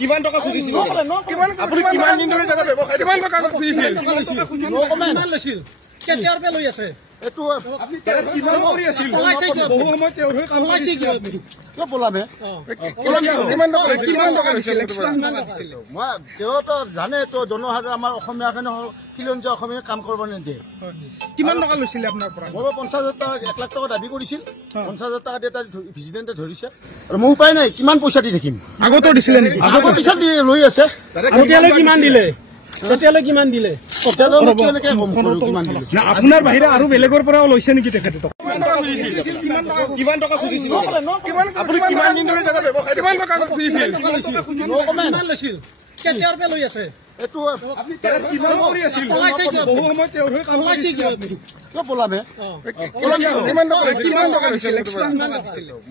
কিমান টকা খুজিছিল আপুনি কিমান দিন ধৰি টকা ব্যৱসায় কিমান টকা খুজিছিল কেতিয়াৰ পৰা লৈ আছে এইটো কিমান কৰি আছিল বহু সময় তেওঁ হৈ কাম কৰিছে কিয় পলাবে কিমান টকা দিছিল মই তেওঁতো জানে তো জনসাধাৰণ আমাৰ অসমীয়া কাৰণে খিলঞ্জীয়া অসমীয়া কাম কৰিব নিদিয়ে কিমান টকা লৈছিলে আপোনাৰ পৰা মই 50,000 টকা 1 লাখ টকা দাবী কৰিছিল 50,000 টকা এটা প্ৰেচিডেণ্টে ধৰিছে আৰু মোৰ উপায় নাই কিমান পইচা দি থাকিম আগতো দিছিলে নেকি আগৰ পিছত লৈ আছে তেতিয়ালৈ কিমান দিলে তেতিয়ালৈ কিমান দিলে আপোনাৰ বাহিৰে আৰু বেলেগৰ পৰাও লৈছে নেকি তেখেতে কিমান টকা খুজিছিল আপুনি কিমান দিন ধৰি টকা ব্যৱসায় কিমান টকা খুজিছিল কেতিয়াৰ পৰা লৈ আছে এইটো কিমান কৰি আছিল বহু সময় তেওঁ হৈ কাম কৰিছে কিয় পলাবে কিমান টকা দিছিল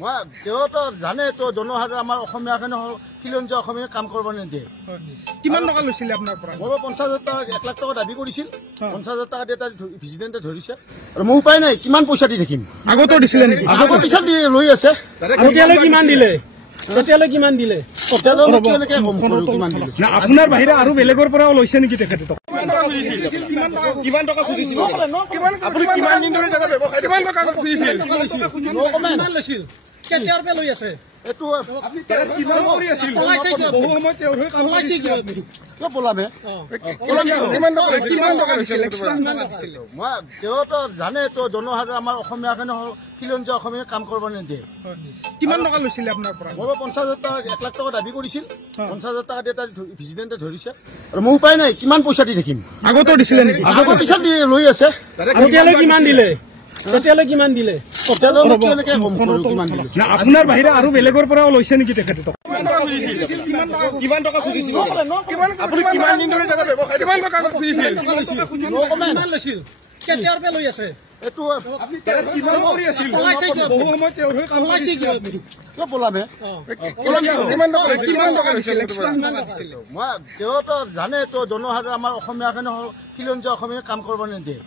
মই তেওঁতো জানে তো জনসাধাৰণ আমাৰ অসমীয়া কাৰণে খিলঞ্জীয়া অসমীয়া কাম কৰিব নিদিয়ে কিমান টকা লৈছিলে আপোনাৰ পৰা মই 50,000 টকা 1 লাখ টকা দাবী কৰিছিল 50,000 টকা এটা প্ৰেচিডেণ্টে ধৰিছে আৰু মোৰ উপায় নাই কিমান পইচা দি থাকিম আগতো দিছিলে নেকি আগৰ পিছত লৈ আছে তেতিয়ালৈ কিমান দিলে তেতিয়ালৈ কিমান দিলে আপোনাৰ বাহিৰে আৰু বেলেগৰ পৰাও লৈছে নেকি তেখেতে কিমান টকা খুজিছিল আপুনি কিমান দিন ধৰি টকা ব্যৱসায় কিমান টকা খুজিছিল কেতিয়াৰ পৰা লৈ আছে এইটো কিমান কৰি আছিল বহু সময় তেওঁ হৈ কাম কৰিছে কিয় পলাবে কিমান টকা দিছিল মই তেওঁতো জানে তো জনসাধাৰণ আমাৰ অসমীয়া কাৰণে খিলঞ্জীয়া অসমীয়া কাম কৰিব নিদিয়ে কিমান টকা লৈছিলে আপোনাৰ পৰা মই 50,000 টকা 1 লাখ টকা দাবী কৰিছিল 50,000 টকা এটা প্ৰেচিডেণ্টে ধৰিছে আৰু মোৰ উপায় নাই কিমান পইচা দি থাকিম আগতো দিছিলে নেকি আগৰ পিছত লৈ আছে তেতিয়ালৈ কিমান দিলে তেতিয়ালৈ কিমান দিলে আপোনাৰ বাহিৰে আৰু বেলেগৰ পৰাও লৈছে নেকি তেখেতে কিমান টকা খুজিছিল আপুনি কিমান দিন ধৰি টকা ব্যৱসায় কিমান টকা খুজিছিল কেতিয়াৰ পৰা লৈ আছে এইটো কিমান কৰি আছিল বহু সময় তেওঁ হৈ কাম কৰিছে কিয় পলাবে কিমান টকা দিছিল মই তেওঁতো জানে তো জনসাধাৰণ আমাৰ অসমীয়া কাৰণে খিলঞ্জীয়া অসমীয়া কাম কৰিব নিদিয়ে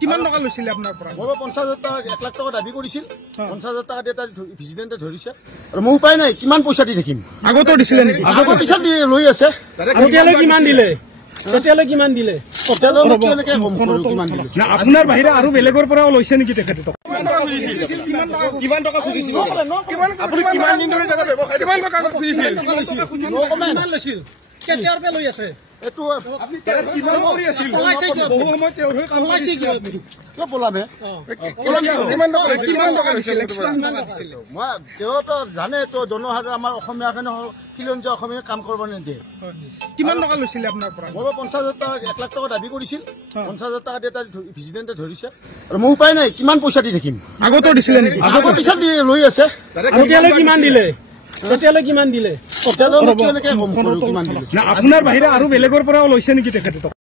কিমান টকা লৈছিলে আপোনাৰ পৰা মই 50,000 টকা 1 লাখ টকা দাবী কৰিছিল 50,000 টকা এটা প্ৰেচিডেণ্টে ধৰিছে আৰু মোৰ উপায় নাই কিমান পইচা দি থাকিম আগতো দিছিলে নেকি আগৰ পিছত লৈ আছে তেতিয়ালৈ কিমান দিলে তেতিয়ালৈ কিমান দিলে আপোনাৰ বাহিৰে আৰু বেলেগৰ পৰাও লৈছে নেকি তেখেতে কিমান টকা খুজিছিল আপুনি কিমান দিন ধৰি টকা ব্যৱসায় কিমান টকা খুজিছিল কেতিয়াৰ পৰা লৈ আছে এইটো কিমান কৰি আছিল বহু সময় তেওঁ হৈ কাম কৰিছে কিয় পলাবে কিমান টকা দিছিল মই তেওঁতো জানে তো জনসাধাৰণ আমাৰ অসমীয়া কাৰণে খিলঞ্জীয়া অসমীয়া কাম কৰিব নিদিয়ে কিমান টকা লৈছিলে আপোনাৰ পৰা মই 50,000 টকা 1 লাখ টকা দাবী কৰিছিল 50,000 টকা এটা প্ৰেচিডেণ্টে ধৰিছে আৰু মোৰ উপায় নাই কিমান পইচা দি থাকিম আগতো দিছিলে নেকি আগৰ পিছত লৈ আছে তেতিয়ালৈ কিমান দিলে তেতিয়ালৈ কিমান দিলে আপোনাৰ বাহিৰে আৰু বেলেগৰ পৰাও লৈছে নেকি তেখেতে